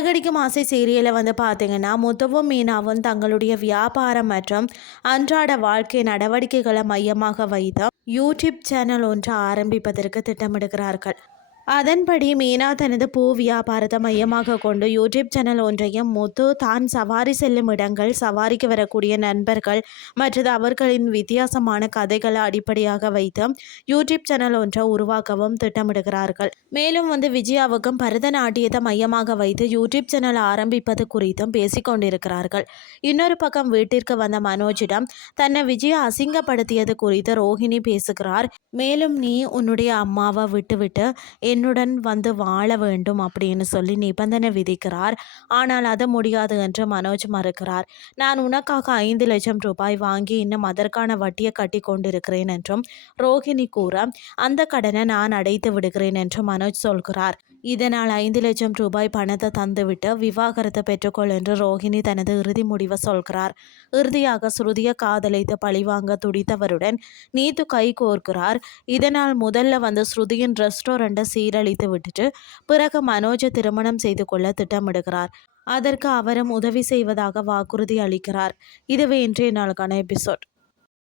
சிறகடிக்கும் ஆசை சீரியலை பார்த்தீங்கன்னா முத்துவும் மீனாவும் தங்களுடைய வியாபாரம் மற்றும் அன்றாட வாழ்க்கை நடவடிக்கைகளை மையமாக வைத்து யூடியூப் சேனல் ஒன்று ஆரம்பிப்பதற்கு திட்டமிடுகிறார்கள். அதன்படி மீனா தனது பூ வியாபாரத்தை மையமாக கொண்டு யூடியூப் சேனல் ஒன்றையும் முத்து தான் சவாரி செல்லும் இடங்கள், சவாரிக்கு வரக்கூடிய நண்பர்கள் மற்றும் அவர்களின் வித்தியாசமான கதைகளை அடிப்படையாக வைத்து யூடியூப் சேனல் ஒன்றை உருவாக்கவும் திட்டமிடுகிறார்கள். மேலும் விஜயாவுக்கும் பரதநாட்டியத்தை மையமாக வைத்து யூடியூப் சேனல் ஆரம்பிப்பது குறித்தும் பேசிக்கொண்டிருக்கிறார்கள். இன்னொரு பக்கம் வீட்டிற்கு வந்த மனோஜிடம் தன்னை விஜயா அசிங்கப்படுத்தியது குறித்து ரோஹிணி பேசுகிறார். மேலும் நீ உன்னுடைய அம்மாவை விட்டுவிட்டு என்னுடன் வாழ வேண்டும் அப்படின்னு சொல்லி நிபந்தனை விதிக்கிறார். ஆனால் அது முடியாது என்று மனோஜ் மறுக்கிறார். நான் உனக்காக 5 லட்சம் ரூபாய் வாங்கி இன்னும் அதற்கான வட்டியை கட்டி கொண்டிருக்கிறேன் என்றும் ரோஹிணி கூற, அந்த கடனை நான் அடைத்து விடுகிறேன் என்று மனோஜ் சொல்கிறார். இதனால் 5 லட்சம் ரூபாய் பணத்தை தந்துவிட்டு விவாகரத்தை பெற்றுக்கொள் என்று ரோஹிணி தனது இறுதி முடிவை சொல்கிறார். இறுதியாக ஸ்ருதியை காதலித்து பழிவாங்க துடித்தவருடன் நீத்து கை கோர்க்கிறார். இதனால் முதல்ல ஸ்ருதியின் ரெஸ்டாரண்ட்டை சீரழித்து விட்டுட்டு பிறகு மனோஜை திருமணம் செய்து கொள்ள திட்டமிடுகிறார். அதற்கு அவரும் உதவி செய்வதாக வாக்குறுதி அளிக்கிறார். இதுவே இன்றைய நாளுக்கான எபிசோட்.